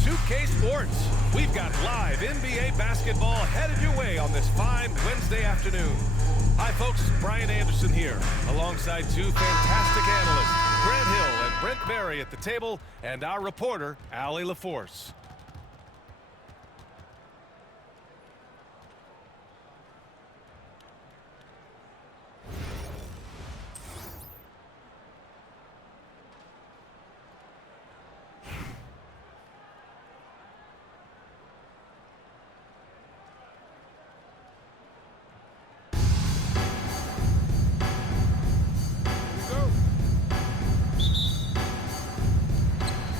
2K Sports. We've got live NBA basketball headed your way on this fine Wednesday afternoon. Hi, folks. Brian Anderson here, alongside two fantastic analysts, Grant Hill and Brent Barry at the table, and our reporter, Allie LaForce.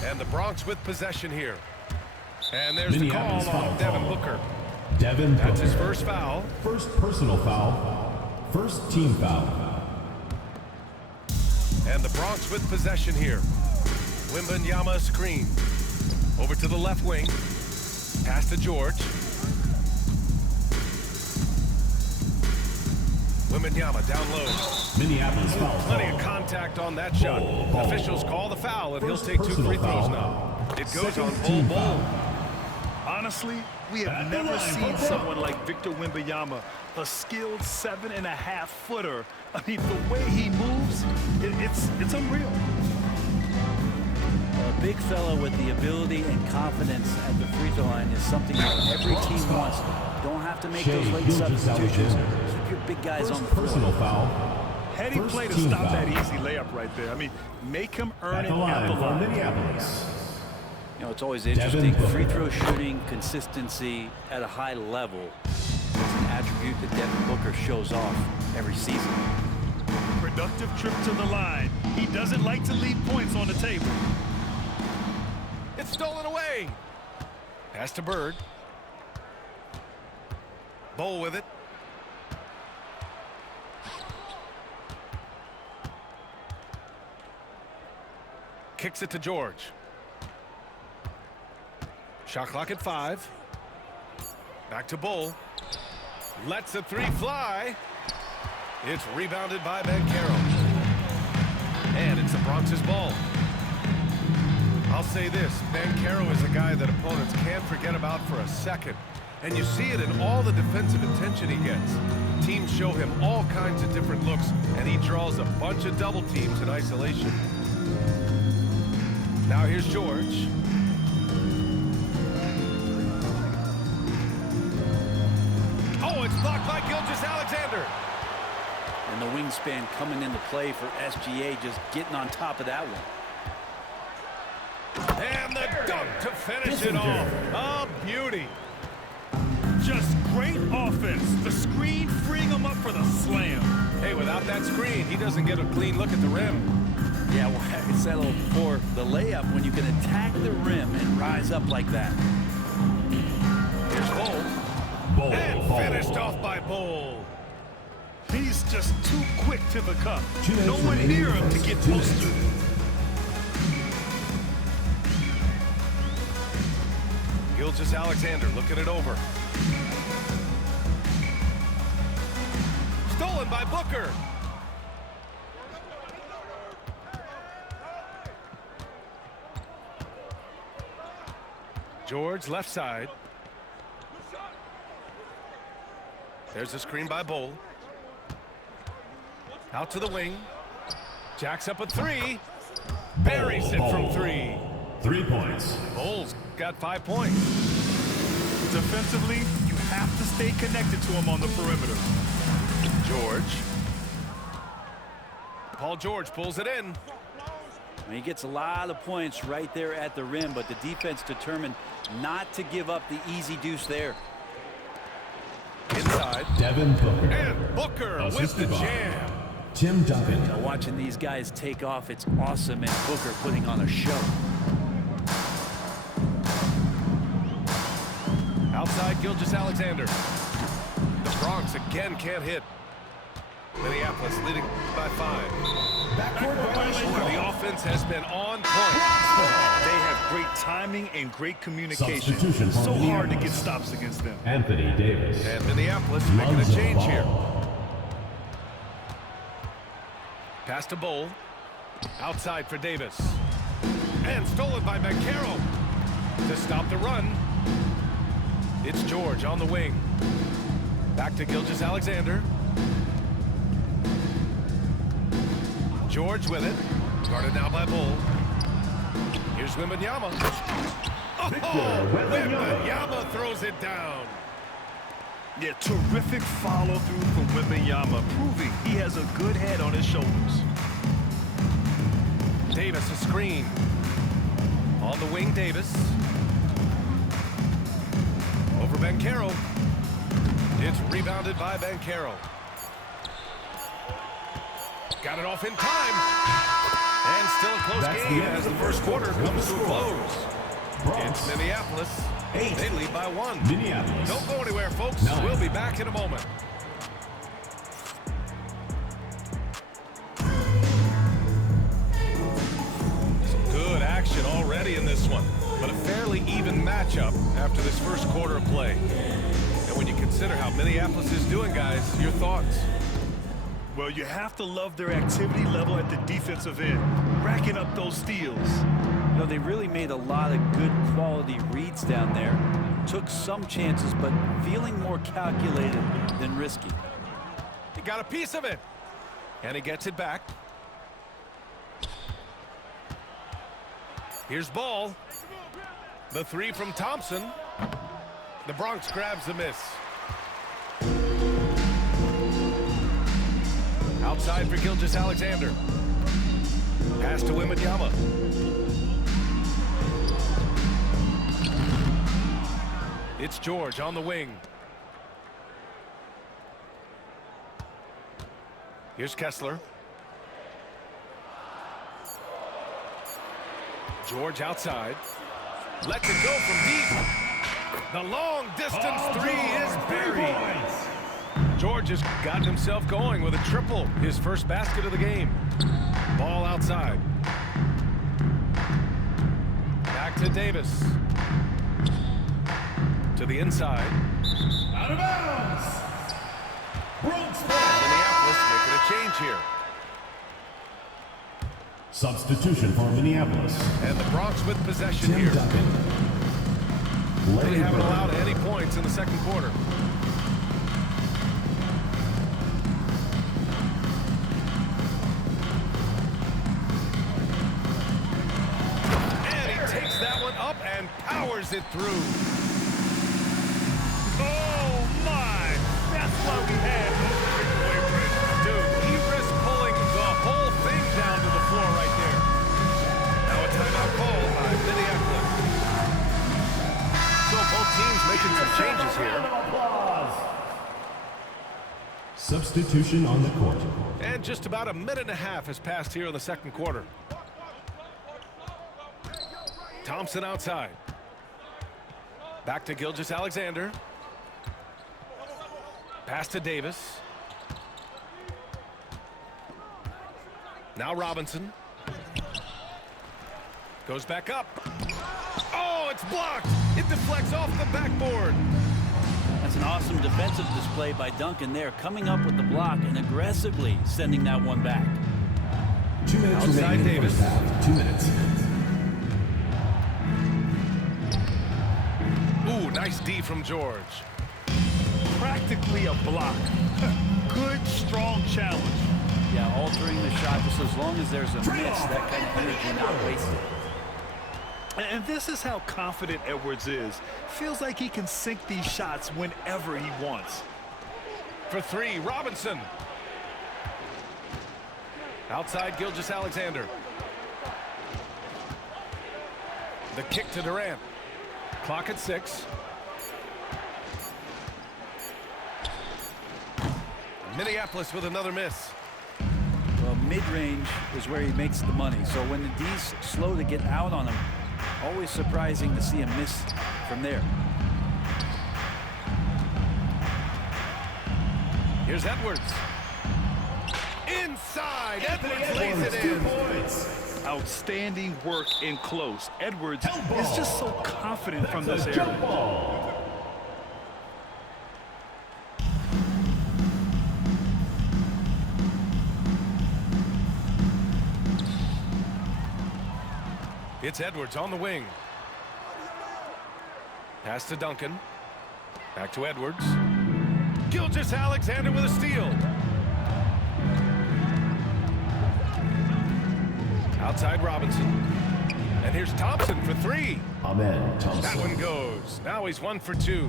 And the Bronx with possession here. And there's the call on Devin Booker. That's his first foul. First personal foul. First team foul. And the Bronx with possession here. Wembanyama screen. Over to the left wing. Pass to George. Wembanyama down low. Minneapolis foul. Plenty of contact on that shot. Officials call the foul, and he'll take two free throws now. It goes on Bol. Honestly, we have never seen someone like Victor Wembanyama, a skilled 7.5-footer. I mean, the way he moves, it's unreal. A big fella with the ability and confidence at the free throw line is something that every team wants. Don't have to make those late substitutions. Keep your big guys on the floor. Personal foul. Heady play to stop that easy layup right there. I mean, make him earn it at the line. Minneapolis. You know, it's always interesting. Free throw shooting consistency at a high level is an attribute that Devin Booker shows off every season. Productive trip to the line. He doesn't like to leave points on the table. It's stolen away. Pass to Bird. Bol with it. Kicks it to George. Shot clock at 5. Back to Bol. Lets the three fly. It's rebounded by Bankero. And it's the Bronx's ball. I'll say this, Bankero is a guy that opponents can't forget about for a second. And you see it in all the defensive attention he gets. Teams show him all kinds of different looks, and he draws a bunch of double teams in isolation. Now here's George. Oh, it's blocked by Gilgeous-Alexander. And the wingspan coming into play for SGA, just getting on top of that one. And the dunk to finish it off. A beauty. Just great offense. The screen freeing him up for the slam. Hey, without that screen, he doesn't get a clean look at the rim. Yeah, well, I settled for the layup when you can attack the rim and rise up like that. Here's Bol. And finished off by Bol. He's just too quick to the cup. No one near him to get close to it. Gilgeous-Alexander looking it over. Stolen by Booker. George left side. There's a screen by Bol. Out to the wing. Jacks up a three. Buries it from 3. 3 points. Bol's got 5 points. Defensively, you have to stay connected to him on the perimeter. George. Paul George pulls it in. He gets a lot of points right there at the rim, but the defense determined not to give up the easy deuce there. Inside. Devin Booker. And Booker with the jam. Tim Duncan. Now, watching these guys take off, it's awesome, and Booker putting on a show. Outside Gilgeous-Alexander. The Bronx again can't hit. Minneapolis leading by 5. The offense has been on point. They have great timing and great communication. So hard to get stops against them. Anthony Davis. And Minneapolis making a change here. Pass to Bol. Outside for Davis. And stolen by Bankero. to stop the run. It's George on the wing. Back to Gilgeous-Alexander. George with it. Guarded now by Bull. Here's Wembanyama. Oh, Wembanyama throws it down. Yeah, terrific follow-through from Wembanyama, proving he has a good head on his shoulders. Davis, a screen. On the wing, Davis. Over Banchero. It's rebounded by Banchero. Got it off in time. And still a close game as the first quarter comes to a close. It's Minneapolis. They lead by 1. Minneapolis. Don't go anywhere, folks. 9. We'll be back in a moment. Some good action already in this one, but a fairly even matchup after this first quarter of play. And when you consider how Minneapolis is doing, guys, your thoughts? Well, you have to love their activity level at the defensive end, racking up those steals. You know, they really made a lot of good quality reads down there. Took some chances, but feeling more calculated than risky. He got a piece of it. And he gets it back. Here's Ball. The three from Thompson. The Bronx grabs the miss. Outside for Gilgeous-Alexander. Pass to Wembanyama. It's George on the wing. Here's Kessler. George outside. Lets it go from deep. The long distance three is buried. George has gotten himself going with a triple, his first basket of the game. Ball outside. Back to Davis. To the inside. Out of bounds. Minneapolis making a change here. Substitution for Minneapolis. And the Bronx with possession Tim here. Duncan. They Larry haven't Bird. allowed any points in the second quarter. And he takes that one up and powers it through. Oh, my! That's why we had those breakaway wins. Dude, he risked pulling the whole thing down to the floor right there. Now a timeout call by Minneapolis. So both teams making some changes here. Substitution on the court. And just about a minute and a half has passed here in the second quarter. Thompson outside. Back to Gilgeous-Alexander. Pass to Davis. Now Robinson. Goes back up. Oh, it's blocked. It deflects off the backboard. That's an awesome defensive display by Duncan there, coming up with the block and aggressively sending that one back. 2 minutes Outside remaining in the Davis. first half. 2 minutes. Ooh, nice D from George. Practically a block. Good, strong challenge. Yeah, altering the shot just as long as there's a miss, that kind of energy not wasted. And this is how confident Edwards is. Feels like he can sink these shots whenever he wants. For three, Robinson. Outside Gilgeous-Alexander. The kick to Durant. Clock at 6. Minneapolis with another miss. Well, mid-range is where he makes the money. So when the D's slow to get out on him, always surprising to see him miss from there. Here's Edwards. Inside. Edwards lays it in. Outstanding work in close. Edwards is just so confident from this area. It's Edwards on the wing. Pass to Duncan. Back to Edwards. Gilgeous-Alexander with a steal. Outside Robinson. And here's Thompson for three. Amen. Thompson. That one goes. Now he's 1 for 2.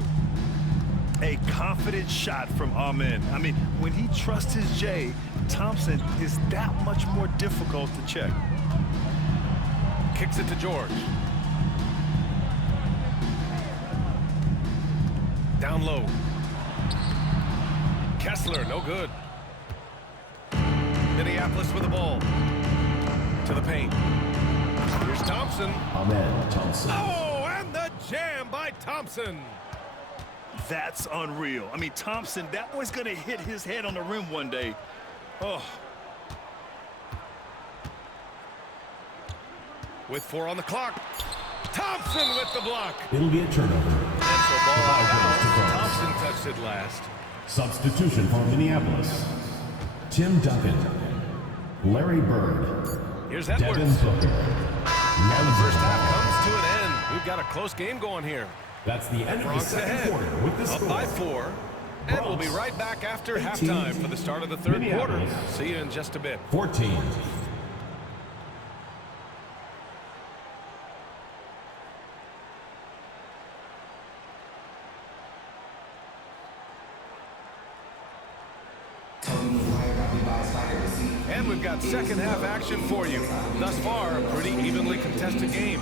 A confident shot from Amen. I mean, when he trusts his J, Thompson is that much more difficult to check. Kicks it to George. Down low. Kessler, no good. Minneapolis with the ball. To the paint. Here's Thompson. Amen. Thompson. Oh, and the jam by Thompson. That's unreal. I mean, Thompson, that boy's going to hit his head on the rim one day. Oh. With 4 on the clock. Thompson with the block. It'll be a turnover. And so ball out of bounds. Thompson touched it last. Substitution for Minneapolis. Tim Duncan. Larry Bird. Here's Devin Edwards. Booker. And the first half comes to an end. We've got a close game going here. That's the end of the Bronx second ahead. quarter with the Up score. by 4. And we'll be right back after 18. halftime for the start of the third quarter. Minneapolis. See you in just a bit. 14. And we've got second half action for you. Thus far, a pretty evenly contested game.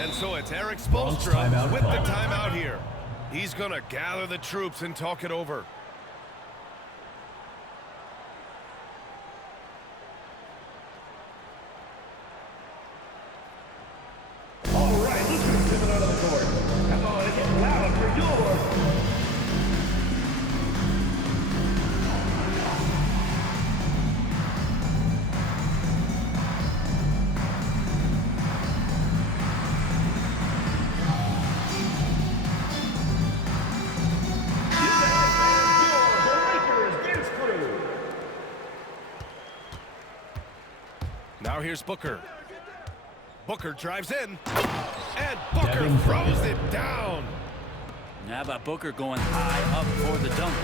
And so it's Eric Spoelstra timeout with the call. timeout here. He's going to gather the troops and talk it over. All right, look who's coming out of the court. Come on and get loud for your... Now here's Booker. Booker drives in. And Booker Devin throws Booker. it down. How about Booker going high up for the dunk?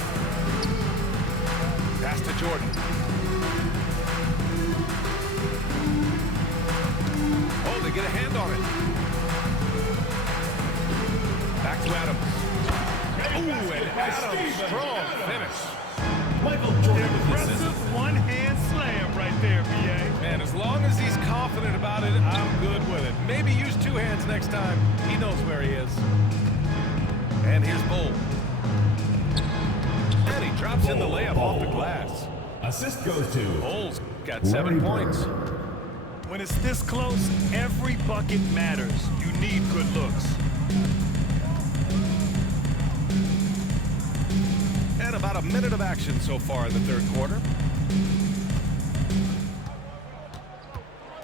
Pass to Jordan. Oh, they get a hand on it. Back to Adams. Ooh, and Adams, strong finish. Michael Jordan with the assist. Impressive one-hand slam right there, B.A. Man, as long as he's confident about it, I'm good with it. Maybe use 2 hands next time. He knows where he is. And here's Bull. And he drops in the layup off the glass. Assist goes to Bull's got 7 Larry points. Bird. When it's this close, every bucket matters. You need good looks. And about a minute of action so far in the third quarter.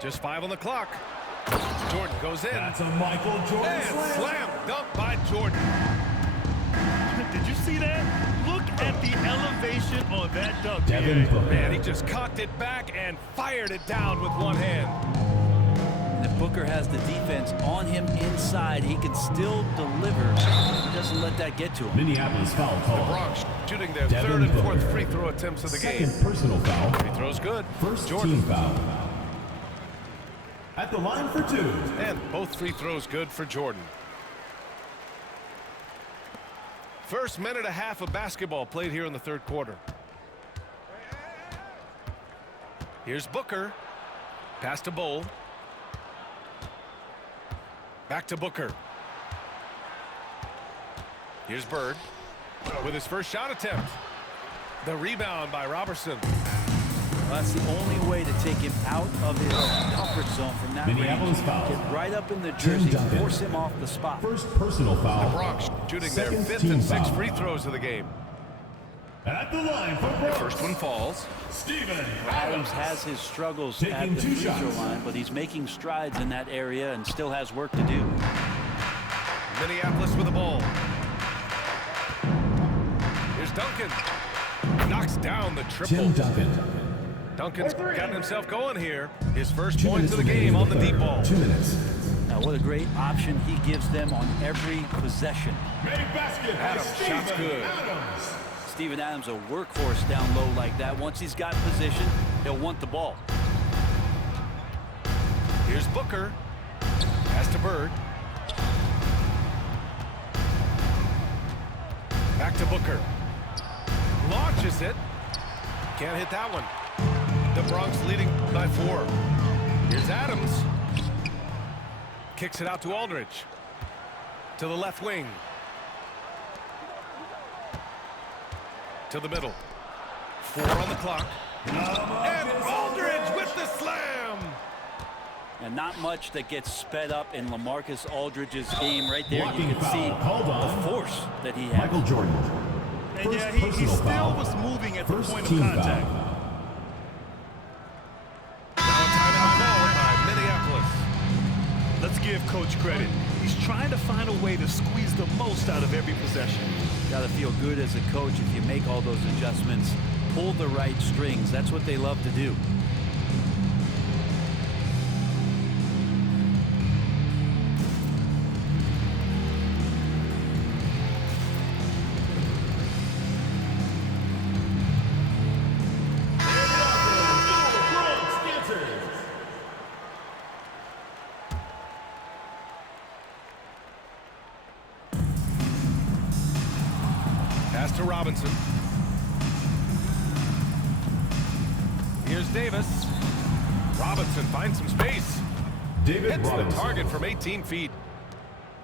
Just 5 on the clock. Jordan goes in. That's a Michael Jordan And slam dunk by Jordan. Did you see that? Look at the elevation on that dunk. Devin B.A. Booker. Man, he just cocked it back and fired it down with one hand. And if Booker has the defense on him inside, he can still deliver. He doesn't let that get to him. Minneapolis foul call. Bronx shooting their Devin third and fourth Booker. free throw attempts of the game. Second personal foul. Free throw's good. First Jordan. team foul. At the line for 2. And both free throws good for Jordan. First minute and a half of basketball played here in the third quarter. Here's Booker. Pass to Bull. Back to Booker. Here's Bird with his first shot attempt. The rebound by Robertson. Well, that's the only way to take him out of his comfort zone from that Minneapolis range. foul. Get right up in the Tim jersey, Duncan. force him off the spot. First personal foul. The Bronx shooting their Second 5th team and 6th foul. free throws of the game. At the line for The Bronx. first one falls. Steven Adams has his struggles Taking at the 2 free throw shots. line, but he's making strides in that area and still has work to do. Minneapolis with the ball. Here's Duncan. Knocks down the triple. Tim Duncan. Duncan's gotten himself going here. His first points of the game on the deep ball. 2 minutes. Now, what a great option he gives them on every possession. Adams, shot's good. Steven Adams, a workhorse down low like that. Once he's got position, he'll want the ball. Here's Booker. Pass to Bird. Back to Booker. Launches it. Can't hit that one. The Bronx leading by 4. Here's Adams. Kicks it out to Aldridge. To the left wing. To the middle. 4 on the clock. And Aldridge with the slam. And not much that gets sped up in LaMarcus Aldridge's game right there. Blocking You can see foul. Hold on. the force that he has. Michael Jordan. And First yeah, he personal still foul. was moving at the First point of team contact. foul. Now a timeout called by Minneapolis. Let's give Coach credit. He's trying to find a way to squeeze the most out of every possession. Got to feel good as a coach if you make all those adjustments, pull the right strings. That's what they love to do. Pass to Robinson. Here's Davis. Robinson finds some space. David Hits the Robinson. target from 18 feet.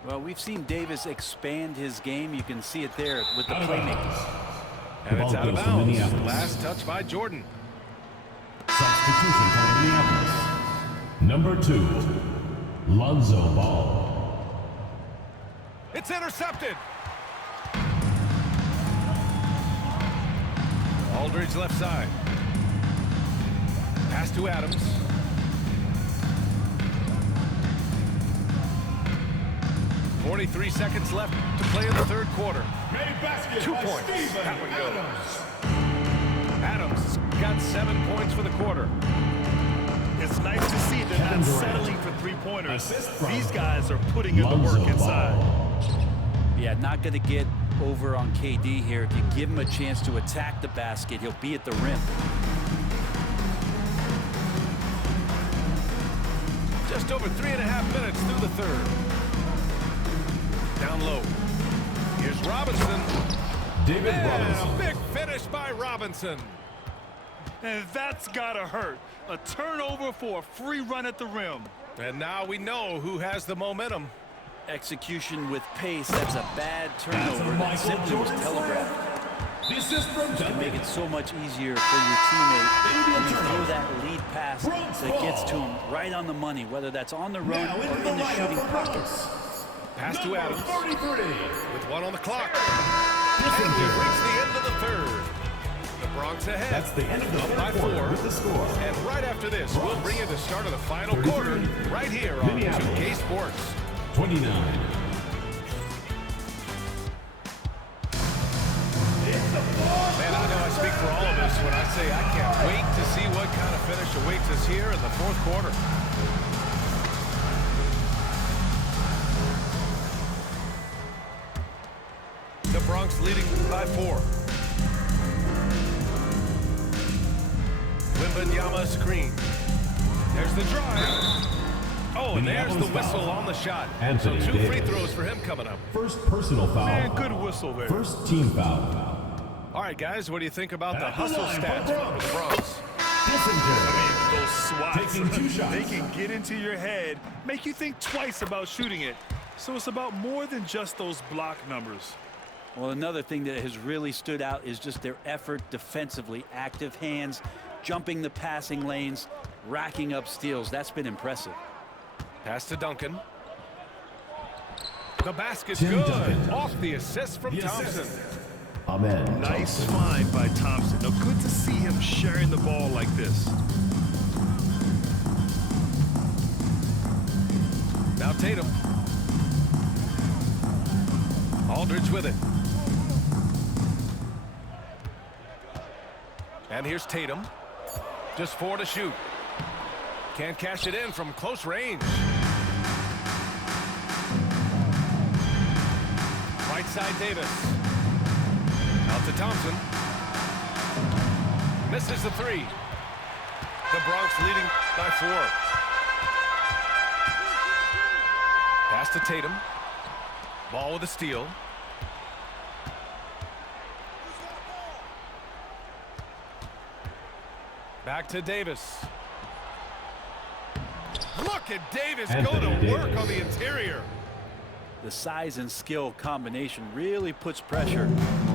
Well, we've seen Davis expand his game. You can see it there with the playmaking. And The it's ball out of goes to bounds. Minneapolis. Last touch by Jordan. Substitution for Minneapolis. Number 2, Lonzo Ball. It's intercepted. Aldridge left side. Pass to Adams. .43 seconds left to play in the third quarter. 2 points. That one goes. Adams got 7 points for the quarter. It's nice to see they're Kevin not Durant. settling for three-pointers. Assist from These guys are putting in the Lonzo work inside. Ball. Yeah, not going to get over on KD here. If you give him a chance to attack the basket, he'll be at the rim. Just over 3.5 minutes through the third. Down low. Here's Robinson. David And Robinson. a big finish by Robinson. And that's gotta hurt. A turnover for a free run at the rim. And now we know who has the momentum. Execution with pace. That's a bad turnover that simply was telegraphed. The assist from Can Duncan. make it so much easier for your teammate when you throw that lead pass that gets to him right on the money, whether that's on the run Now or into the in the lineup shooting for pockets. Pass to Number Adams. 33. With 1 on the clock. And we've reached the end of the third. The Bronx ahead. That's the end of the Up by third quarter 4. with the score. And right after this, we'll bring you the start of the final 33. quarter right here on Minneapolis. 2K Sports. 29. Man, I know I speak for all of us when I say I can't wait to see what kind of finish awaits us here in the fourth quarter. The Bronx leading by 4. Wembanyama screen. There's the drive. Oh, and there's the Minneapolis whistle foul. on the shot. Anthony So 2 free Davis. throws for him coming up. First personal foul. Man, good whistle there. First team foul. All right, guys, what do you think about the At the hustle line for stats Bronx. for the Bronx? Kissinger. Those swats, Taking 2 shots. they can get into your head, make you think twice about shooting it. So it's about more than just those block numbers. Well, another thing that has really stood out is just their effort defensively. Active hands, jumping the passing lanes, racking up steals. That's been impressive. Pass to Duncan. The basket's Tim good. Duncan. Off the assist from The Thompson. assist. Amen. Nice find by Thompson. Now, good to see him sharing the ball like this. Now Tatum. Aldridge with it. And here's Tatum. Just 4 to shoot. Can't cash it in from close range. Right side Davis. Out to Thompson. Misses the 3. The Bronx leading by 4. Pass to Tatum. Ball with a steal. Back to Davis. Look at Davis go to work on the interior. The size and skill combination really puts pressure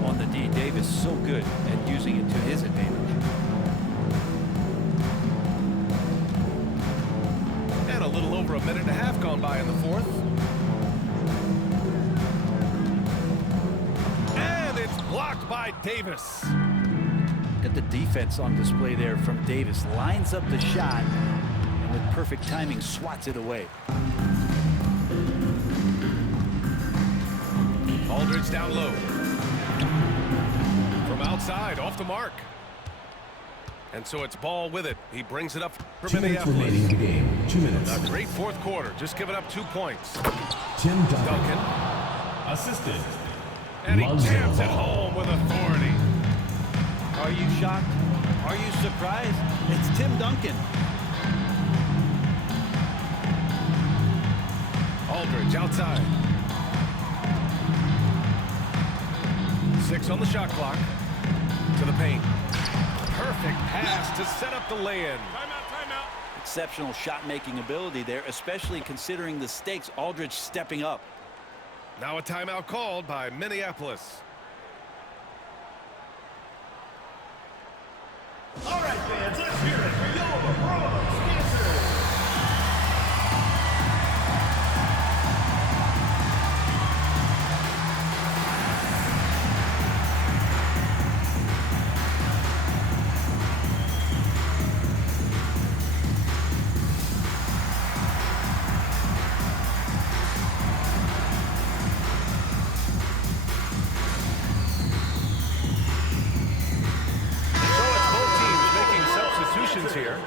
on the D. Davis so good at using it to his advantage. And a little over a minute and a half gone by in the 4th. And it's blocked by Davis. Look at the defense on display there from Davis. Lines up the shot and with perfect timing swats it away. Aldridge down low. From outside, off the mark. And so it's Ball with it. He brings it up for 2 minutes Minneapolis. remaining in the game. 2 minutes. A great 4th quarter, just giving up 2 points. Tim Duncan. Assistant. And he Loves jams the it ball. home with authority. Are you shocked? Are you surprised? It's Tim Duncan. Aldridge outside. 6 on the shot clock. To the paint. Perfect pass to set up the lay-in. Timeout. Exceptional shot-making ability there, especially considering the stakes. Aldridge stepping up. Now a timeout called by Minneapolis. All right, fans, let's hear it for your Bronx Dancers. Here.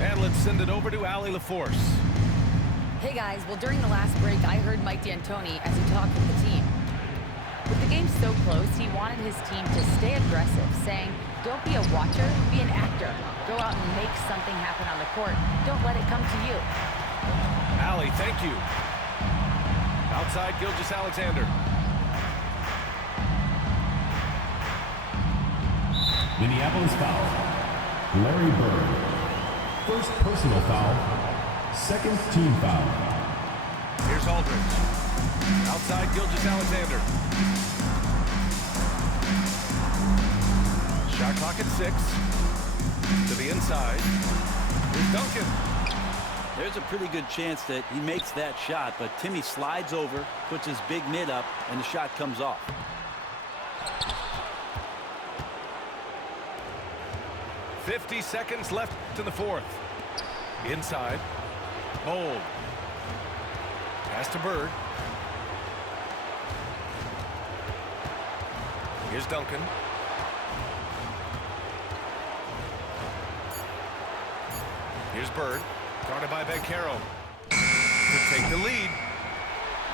And let's send it over to Allie LaForce. Hey guys, well during the last break I heard Mike D'Antoni as he talked with the team. With the game so close, he wanted his team to stay aggressive, saying, don't be a watcher, be an actor. Go out and make something happen on the court. Don't let it come to you. Allie, thank you. Outside Gilgeous-Alexander. Minneapolis foul. Larry Bird. First personal foul. Second team foul. Here's Aldridge. Outside Gilgeous-Alexander. Shot clock at 6. To the inside. Here's Duncan. There's a pretty good chance that he makes that shot, but Timmy slides over, puts his big mid up, and the shot comes off. .50 seconds left to the 4th. Inside. Bold. Pass to Bird. Here's Duncan. Here's Bird. Guarded by Bankero. To take the lead.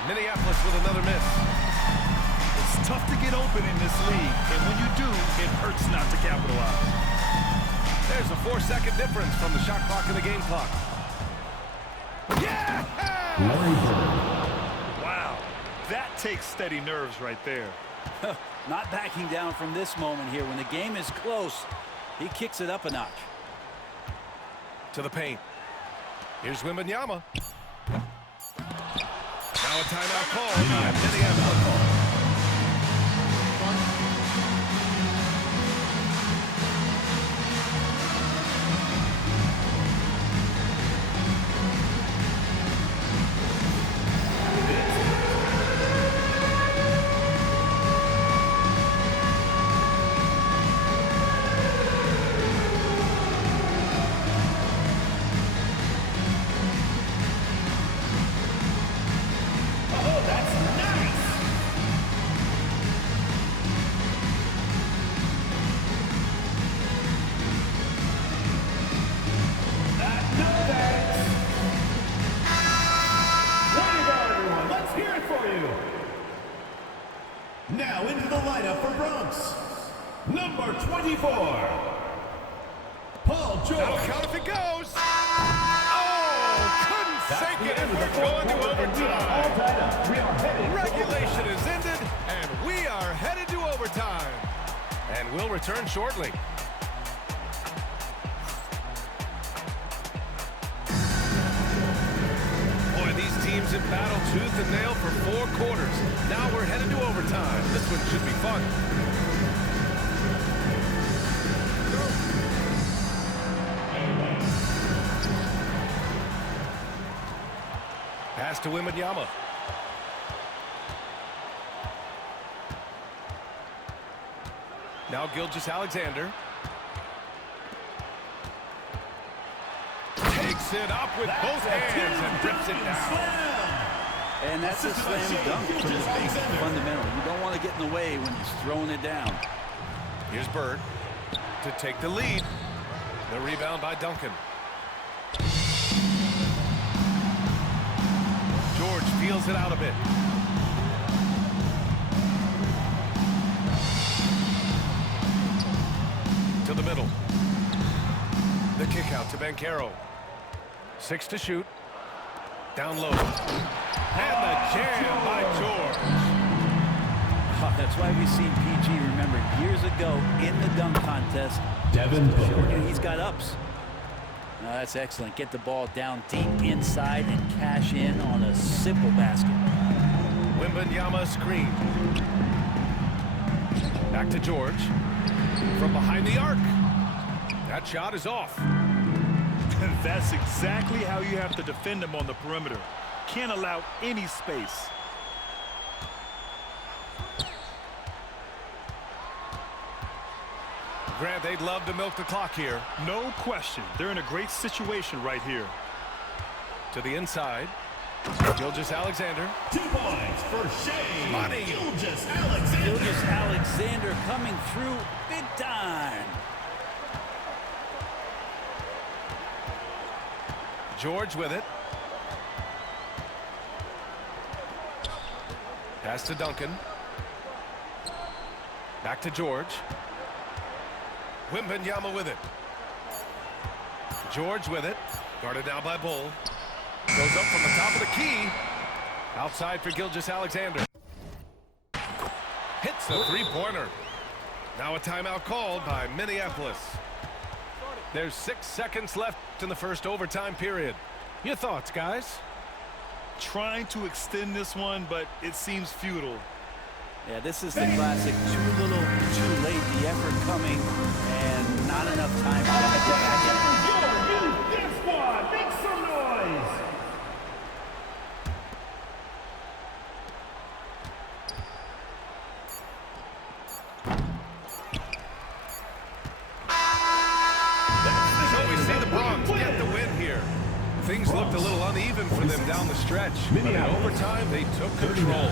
Minneapolis with another miss. It's tough to get open in this league, and when you do, it hurts not to capitalize. There's a 4-second difference from the shot clock and the game clock. Yeah! Larry Bird. Wow, that takes steady nerves right there. Not backing down from this moment here. When the game is close, he kicks it up a notch. To the paint. Here's Wembanyama. Now a timeout call by Minneapolis. Now into the lineup for Bronx. Number 24. Paul George. That'll count if it goes. Oh, couldn't sink it, and we're going to overtime. Regulation is ended, and we are headed to overtime. And we'll return shortly. Boy, these teams have battled tooth and nail for 4 quarters. Now we're headed to overtime. This one should be fun. Pass to Wembanyama. Now Gilgeous-Alexander. Takes it up with both hands and rips it down. And that's a slam dunk for this big fundamental. You don't want to get in the way when he's throwing it down. Here's Bird to take the lead. The rebound by Duncan. George feels it out a bit. To the middle. The kick out to Banchero. 6 to shoot. Down low. And the jam by George. Oh, that's why we've seen PG, remember, years ago in the dunk contest. Devin Booker. He's got ups. No, that's excellent. Get the ball down deep inside and cash in on a simple basket. Wembanyama screen. Back to George. From behind the arc. That shot is off. That's exactly how you have to defend him on the perimeter. Can't allow any space. Grant, they'd love to milk the clock here. No question. They're in a great situation right here. To the inside. Gilgeous-Alexander. 2 points for Shea. Money. Gilgeous-Alexander. Gilgeous-Alexander coming through big time. George with it. Pass to Duncan. Back to George. Wembanyama with it. George with it. Guarded now by Bull. Goes up from the top of the key. Outside for Gilgeous-Alexander. Hits the three-pointer. Now a timeout called by Minneapolis. There's 6 seconds left in the first overtime period. Your thoughts, guys? Trying to extend this one, but it seems futile. Yeah, this is the classic too little, too late. The effort coming and not enough time for them to get back in. This one, make some noise. So we see the Bronx get the win here. Things looked a little uneven for them down the stretch, but in overtime they took control.